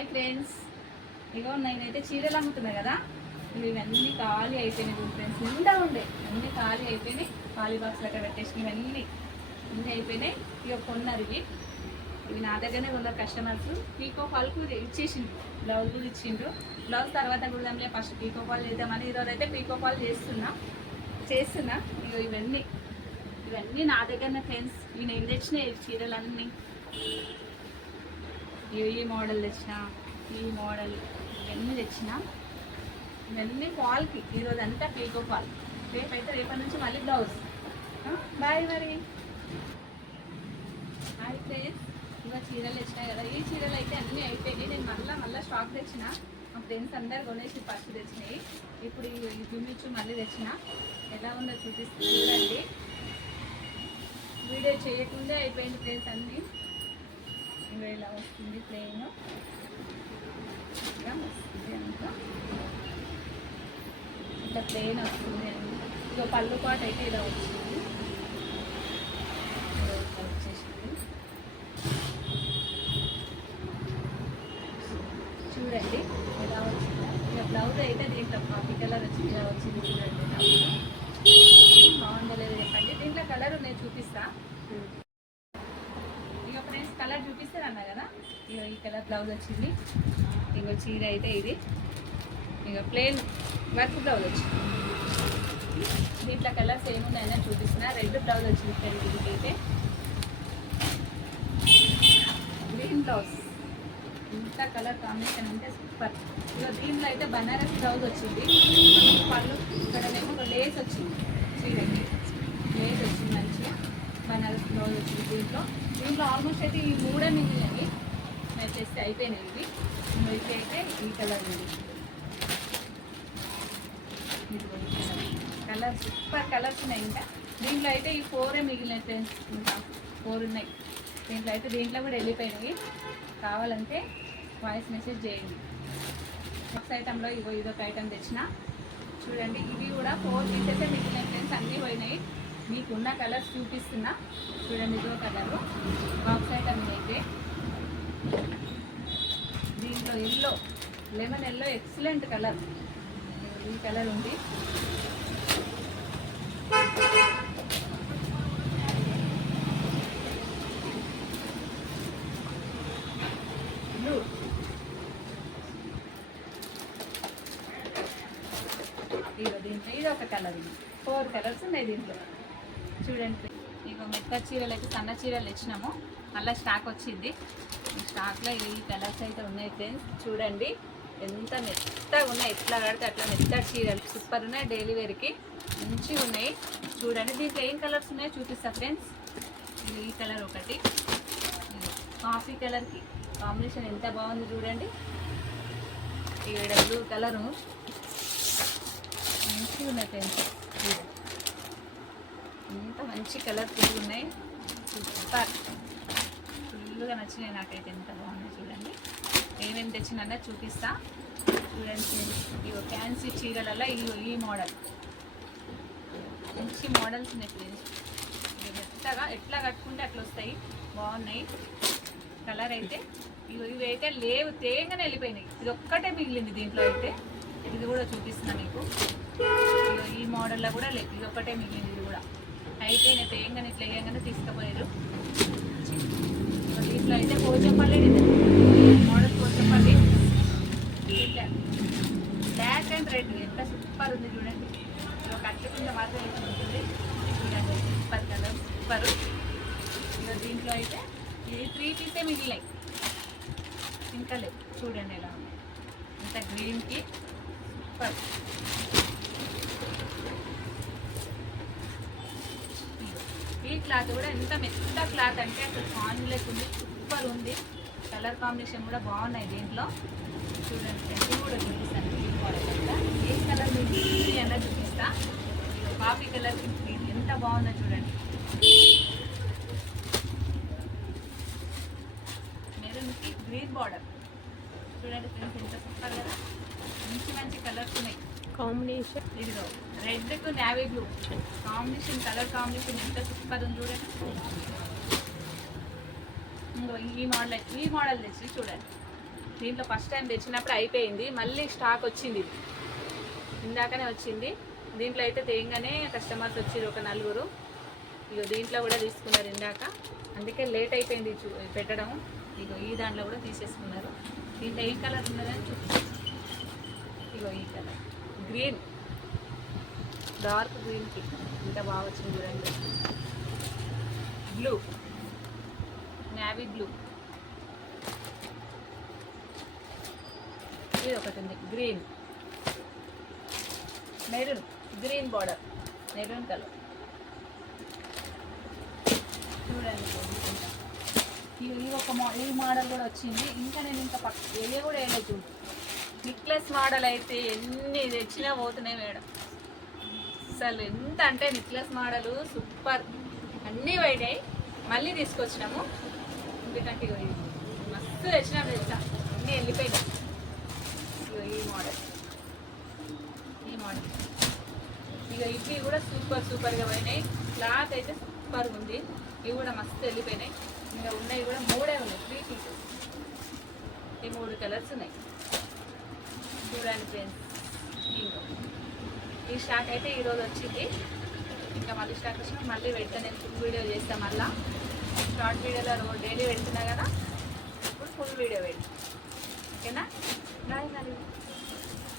Hi friends, ఇగో నేనైతే చీరలు అమ్ముతున్నా కదా, ఇవన్నీ ఖాళీ అయిపోయినాయి ఫ్రెండ్స్. నిండా ఉండే అన్నీ ఖాళీ అయిపోయినాయి. ఖాళీ బాక్స్ లెక్క పెట్టేసి ఇవన్నీ అయిపోయినాయి. ఇక కొన్నారు ఇవి నా దగ్గరనే ఉన్నారు కస్టమర్స్. పీకో ఫాల్కు ఇచ్చేసిండ్రు, బ్లౌజ్ కూడా ఇచ్చిండ్రు. బ్లౌజ్ తర్వాత కూడా ఫస్ట్ పీకో ఫాల్ చేద్దామని ఈరోజు అయితే పీకో ఫాల్ చేస్తున్నా. ఇక ఇవన్నీ నా దగ్గరనే ఫ్రెండ్స్. నేను తెచ్చినాయి చీరలన్నీ. ఈ మోడల్ తెచ్చిన, ఈ మోడల్ ఇవన్నీ తెచ్చిన. ఇవన్నీ ఫాల్కి ఈరోజు అంతా పీకో ఫాల్. రేపటి నుంచి మళ్ళీ బ్లౌజ్. బాయ్ మరి. హాయ్ ఫ్రెండ్స్, ఇవాళ చీరలు తెచ్చినాయి కదా, ఈ చీరలు అయితే అన్నీ అయిపోయినాయి. నేను మళ్ళీ స్టాక్ తెచ్చిన. మా ఫ్రెండ్స్ అందరు కొనేసి ఫస్ట్ తెచ్చినాయి. ఇప్పుడు ఈ చూపించు మళ్ళీ తెచ్చిన. ఎలా ఉందో చూడండి. వీడియో చేయకుండే అయిపోయింది ఫ్రెండ్స్ అన్నీ. ఇలా వస్తుంది ప్లెయిన్, ఇలా వస్తుంది అంతా, ఇట్లా ప్లెయిన్ వస్తుంది. ఇక పళ్ళు పాటు అయితే ఇలా వచ్చింది, వచ్చేసింది. చూడండి ఎలా వచ్చిందా. ఇక బ్లౌజ్ అయితే దీంట్లో కాఫీ కలర్ వచ్చింది, ఇలా వచ్చింది. చూడండి బాగుందో లేదో చెప్పండి. దీంట్లో కలర్ నేను చూపిస్తా. ఫ్రెండ్స్ కలర్ చూపిస్తారన్నా కదా, ఇక ఈ కలర్ బ్లౌజ్ వచ్చింది. ఇంకో చీర అయితే ఇది ఇక ప్లెయిన్ వర్క్ బ్లౌజ్ వచ్చింది. దీంట్లో కలర్స్ ఏమున్నాయన్నా చూపిస్తున్నా. రెడ్ బ్లౌజ్ వచ్చింది ఫ్రెండ్. దీనికైతే గ్రీన్ బ్లౌజ్, ఇంత కలర్ కాంబినేషన్ అంటే సూపర్. ఇక దీంట్లో అయితే బనారస్ బ్లౌజ్ వచ్చింది. పళ్ళు ఇక్కడనేమో ఒక లేస్ వచ్చింది, చీరకి లేస్ వచ్చింది మంచిగా. బనారస్ బ్లౌజ్ వచ్చింది. దీంట్లో ఆల్మోస్ట్ అయితే ఈ మూడే మిగిలినవి మేము చేస్తే అయిపోయినాయి. ఇవి అయితే ఈ కలర్ ఉంది, కలర్ సూపర్ కలర్స్ ఉన్నాయి. ఇంకా దీంట్లో అయితే ఈ 4 మిగిలినాయి ఫ్రెండ్స్, ఇంకా 4 ఉన్నాయి దీంట్లో. అయితే దీంట్లో కూడా వెళ్ళిపోయినాయి. కావాలంటే వాయిస్ మెసేజ్ చేయండి. నెక్స్ట్ ఐటెంలో ఇదొక ఐటెం తెచ్చిన. చూడండి ఇవి కూడా 4 పీసెస్ మిగిలినాయి ఫ్రెండ్స్, అన్నీ పోయినాయి. మీకున్న కలర్స్ చూపిస్తున్నా చూడండి. ఇదో కలరు బాక్స్ ఐటమ్ అయితే. దీంట్లో yellow, lemon yellow excellent colour. ఈ కలర్ ఉంది. బ్లూ, దీంట్లో ఇది ఒక కలర్. 4 కలర్స్ ఉన్నాయి దీంట్లో. చూడండి ఇక మెత్త చీరలు అయితే సన్న చీరలు తెచ్చినాము, మళ్ళీ స్టాక్ వచ్చింది. ఈ స్టాక్లో ఈ కలర్స్ అయితే ఉన్నాయి ఫ్రెండ్స్. చూడండి ఎంత మెత్తగా ఉన్నాయి, ఎట్లా కడితే అట్లా మెత్తటి చీరలు సూపర్ ఉన్నాయి. డైలీ వేర్కి మంచిగా ఉన్నాయి. చూడండి దీంట్లో ఏం కలర్స్ ఉన్నాయో చూపిస్తా ఫ్రెండ్స్. ఈ కలర్ ఒకటి, కాఫీ కలర్కి కాంబినేషన్ ఎంత బాగుంది చూడండి. ఇక్కడ బ్లూ కలరు మంచిగా ఉన్నాయి ఫ్రెండ్స్. ఎంత మంచి కలర్ఫుల్ ఉన్నాయి, సూపర్. ఫుల్గా నచ్చినాయి నాకైతే, ఎంత బాగున్నాయి చూడండి. ఏమేమి తెచ్చినా చూపిస్తా చూడండి. ఇగో ఫ్యాన్సీ చీరలలో ఈ మోడల్, మంచి మోడల్స్ ఉన్నాయి ఫ్రెండ్స్. మెత్తగా ఎట్లా కట్టుకుంటే అట్లా వస్తాయి, బాగున్నాయి. కలర్ అయితే ఇవి అయితే లేవు, తేంగానే వెళ్ళిపోయినాయి. ఇది ఒక్కటే మిగిలింది దీంట్లో అయితే. ఇది కూడా చూపిస్తున్నా మీకు. ఈ మోడల్లో కూడా లేదు, ఇది ఒక్కటే మిగిలింది. ఇది కూడా అయితే నేను తేయంగానే ఇట్లా వేయంగానే తీసుకుపోయారు. దీంట్లో అయితే పోచంపల్లి మోడల్, పోచంపల్లి ఇట్లా బ్లాక్ అండ్ రెడ్ ఎంత సూపర్ ఉంది చూడండి. కట్ల కింద మాత్రం ఉంటుంది చూడండి, సూపర్ కలర్ సూపర్. ఇక దీంట్లో అయితే ఇది 3 పీసే మిగిలినాయి, ఇంకా లేవు. చూడండి ఎలా ఉంది, ఇంత గ్రీన్కి సూపర్. ఈ క్లాత్ కూడా ఎంత మెత్త క్లాత్ అంటే అసలు ఫాన్ లేకుండా సూపర్ ఉంది. కలర్ కాంబినేషన్ కూడా బాగున్నాయి దీంట్లో. చూడండి ఇది కూడా చూపిస్తాను. ఏ కలర్ మీకు ఎలా చూపిస్తా. కాఫీ కలర్ ఎంత బాగుందో చూడండి. మెరూన్కి గ్రీన్ బార్డర్ చూడండి ఫ్రెండ్స్, ఎంత సూపర్ కదా. మంచి కలర్స్ ఉన్నాయి కాంబినేషన్. ఇదిగో రెడ్ కు navy blue combination, colour combination ఎంత సూపర్ ఉంది చూడండి. ఇంకో ఈ మోడల్ తెచ్చి చూడండి. దీంట్లో ఫస్ట్ టైం తెచ్చినప్పుడు అయిపోయింది, మళ్ళీ స్టాక్ వచ్చింది, ఇందాకనే వచ్చింది. దీంట్లో అయితే తేయంగానే కస్టమర్స్ వచ్చారు ఒక 4. ఇక దీంట్లో కూడా తీసుకున్నారు ఇందాక, అందుకే లేట్ అయిపోయింది పెట్టడం. ఇగో ఈ దాంట్లో కూడా తీసేసుకున్నారు. దీంట్లో ఏ కలర్ ఉన్నదని చూపిస్తాను. ఇగో ఈ కలర్ గ్రీన్, డార్క్ గ్రీన్కి ఇంత బాగా వచ్చింది చూడండి. బ్లూ, నేవీ బ్లూ, ఇది ఒకటి ఉంది green, maroon, green border, maroon colour చూడండి. ఈ ఒక ఈ మోడల్ కూడా వచ్చింది. ఇంకా నేను ఇంకా ఏ కూడా వేయలేదు చూడు. నెక్లెస్ మోడల్ అయితే ఎన్ని తెచ్చినా పోతున్నాయి మేడం. అసలు ఎంత అంటే నెక్లెస్ మోడలు సూపర్, అన్నీ పోయినాయి. మళ్ళీ తీసుకొచ్చినాము, ఎందుకంటే మస్తు తెచ్చినాం తెలుసా, అన్నీ వెళ్ళిపోయినాయి. ఈ మోడల్, ఈ మోడల్ ఇక ఇవి కూడా సూపర్గా పోయినాయి. క్లాత్ అయితే సూపర్గా ఉంది. ఇవి కూడా మస్తు వెళ్ళిపోయినాయి. ఇంకా ఉన్నాయి కూడా 3 ఉన్నాయి, 3 పీసెస్. ఈ 3 కలర్స్ ఉన్నాయి చూడండి ఫ్రెండ్స్. ఇంకా ఈ స్టాక్ అయితే ఈరోజు వచ్చింది. ఇంకా మళ్ళీ స్టాక్ వచ్చినా మళ్ళీ పెడతాను, నేను ఫుల్ వీడియో చేస్తాను. మళ్ళీ షార్ట్ వీడియోలో డైలీ పెడుతున్నా కదా, ఇప్పుడు ఫుల్ వీడియో పెడతాను. ఓకేనా? బాయ్ మరి.